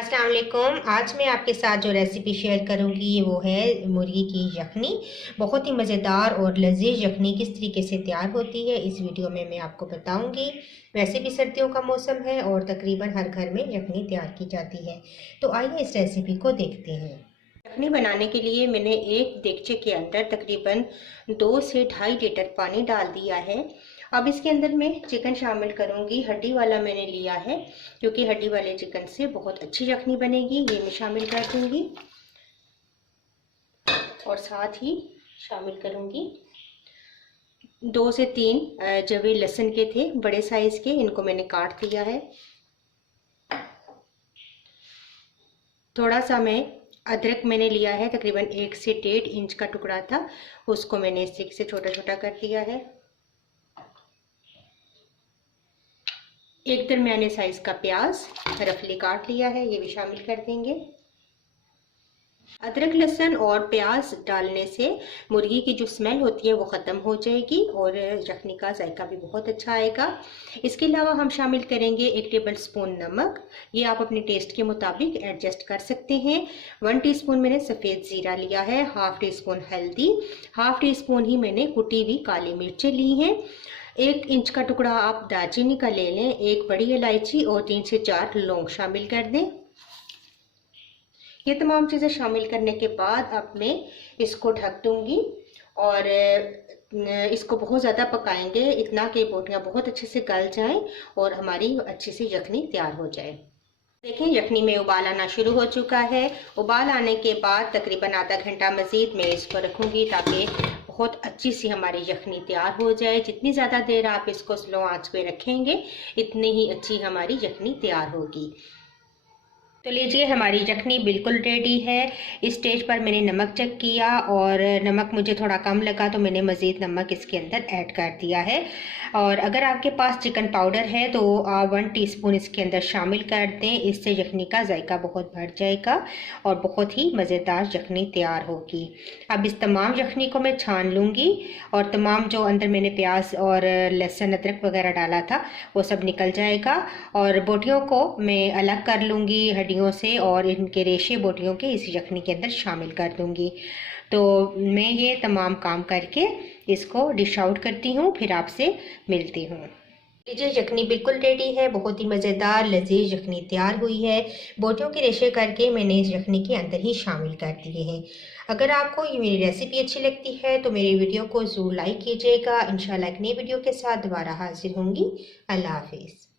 अस्सलाम वालेकुम। आज मैं आपके साथ जो रेसिपी शेयर करूंगी वो है मुर्गी की यखनी। बहुत ही मज़ेदार और लजीज यखनी किस तरीके से तैयार होती है इस वीडियो में मैं आपको बताऊंगी। वैसे भी सर्दियों का मौसम है और तकरीबन हर घर में यखनी तैयार की जाती है। तो आइए इस रेसिपी को देखते हैं। यखनी बनाने के लिए मैंने एक देगचे के अंदर तकरीबन 2 से 2.5 लीटर पानी डाल दिया है। अब इसके अंदर मैं चिकन शामिल करूंगी। हड्डी वाला मैंने लिया है क्योंकि हड्डी वाले चिकन से बहुत अच्छी यखनी बनेगी। ये मैं शामिल कर दूंगी और साथ ही शामिल करूंगी 2 से 3 जवे लहसुन के थे बड़े साइज के, इनको मैंने काट दिया है। थोड़ा सा मैं अदरक मैंने लिया है, तकरीबन 1 से 1.5 इंच का टुकड़ा था, उसको मैंने स्टिक से छोटा छोटा कर दिया है। एक दरमियाने साइज का प्याज रफली काट लिया है, ये भी शामिल कर देंगे। अदरक लहसुन और प्याज डालने से मुर्गी की जो स्मेल होती है वो ख़त्म हो जाएगी और यखनी का जायका भी बहुत अच्छा आएगा। इसके अलावा हम शामिल करेंगे 1 टेबल स्पून नमक। ये आप अपने टेस्ट के मुताबिक एडजस्ट कर सकते हैं। 1 टीस्पून मैंने सफ़ेद ज़ीरा लिया है, 1/2 टीस्पून हल्दी, 1/2 टीस्पून ही मैंने कुटी हुई काली मिर्चें ली हैं। 1 इंच का टुकड़ा आप दालचीनी का ले लें, 1 बड़ी इलायची और 3 से 4 लौंग शामिल कर दें। ये तमाम चीज़ें शामिल करने के बाद अब मैं इसको ढक दूंगी और इसको बहुत ज़्यादा पकाएंगे, इतना कि बोटियाँ बहुत अच्छे से गल जाएं और हमारी अच्छी सी यखनी तैयार हो जाए। देखें यखनी में उबाल आना शुरू हो चुका है। उबाल आने के बाद तकरीबन आधा घंटा मज़ीद मैं इसको रखूँगी ताकि बहुत अच्छी सी हमारी यखनी तैयार हो जाए। जितनी ज़्यादा देर आप इसको स्लो आंच पे रखेंगे इतनी ही अच्छी हमारी यखनी तैयार होगी। तो लीजिए हमारी यखनी बिल्कुल रेडी है। इस स्टेज पर मैंने नमक चेक किया और नमक मुझे थोड़ा कम लगा तो मैंने मज़ीद नमक इसके अंदर ऐड कर दिया है। और अगर आपके पास चिकन पाउडर है तो आप 1 टीस्पून इसके अंदर शामिल कर दें, इससे यखनी का जायका बहुत बढ़ जाएगा और बहुत ही मज़ेदार यखनी तैयार होगी। अब इस तमाम यखनी को मैं छान लूँगी और तमाम जो अंदर मैंने प्याज और लहसुन अदरक वगैरह डाला था वो सब निकल जाएगा और बोटियों को मैं अलग कर लूँगी हड्डियों से और इनके रेशे बोटियों के इस यखनी के अंदर शामिल कर दूँगी। तो मैं ये तमाम काम करके इसको डिश आउट करती हूँ, फिर आपसे मिलती हूँ। लीजिए यखनी बिल्कुल रेडी है, बहुत ही मज़ेदार लजीज यखनी तैयार हुई है। बोटियों के रेशे करके मैंने इस यखनी के अंदर ही शामिल कर दिए हैं। अगर आपको ये मेरी रेसिपी अच्छी लगती है तो मेरी वीडियो को ज़रूर लाइक कीजिएगा। इंशाल्लाह एक नई वीडियो के साथ दोबारा हाजिर होंगी। अल्लाह हाफिज़।